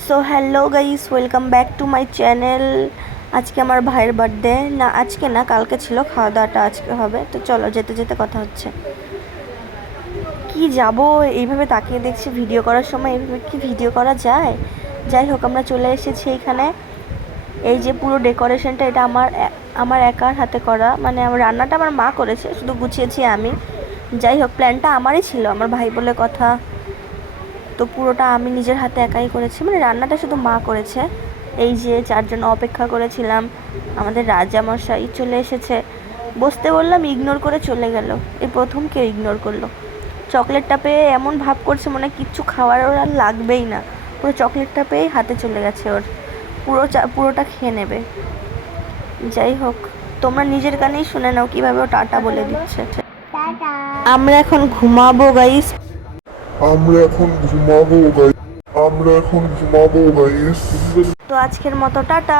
So hello guys, welcome back to my channel. আজকে আমার ভাইয়ের বার্থডে, না আজকে না কালকে ছিল, খাওয়া দাওয়াটা আজকে হবে। তো চলো যেতে যেতে কথা হচ্ছে। কি যাব, এইভাবে তাকিয়ে দেখছি ভিডিও করার সময়, এইভাবে কি ভিডিও করা যায়? যাই হোক, আমরা চলে এসেছি এইখানে। এই যে পুরো ডেকোরেশনটা, এটা আমার একার হাতে করা, মানে আমার রান্নাটা আমার মা করেছে, শুধু গুছিয়েছি আমি। যাই হোক, প্ল্যানটা আমারই ছিল, আমার ভাই বলে কথা। তো পুরোটা আমি নিজের হাতে একাই করেছি, মানে রান্নাটা শুধু মা করেছে। এই যে চারজন অপেক্ষা করেছিলাম, আমাদের রাজামশাই চলে এসেছে। বসতে বললাম, ইগনোর করে চলে গেল। এই প্রথম কেউ ইগনোর করলো। চকলেটটা পেয়ে এমন ভাব করছে মনে হয় কিচ্ছু খাওয়ার ওর আর লাগবেই না, পুরো চকলেটটা পেয়েই হাতে চলে গেছে ওর। পুরোটা খেয়ে নেবে। যাই হোক, তোমরা নিজের কানেই শুনে নাও কিভাবে ও টাটা বলে দিচ্ছে। আমরা এখন ঘুমাবো গাইস। আমরা এখন ঘুমাবো গাইস। আমরা এখন ঘুমাবো গাইস। তো আজকের মতো টাটা।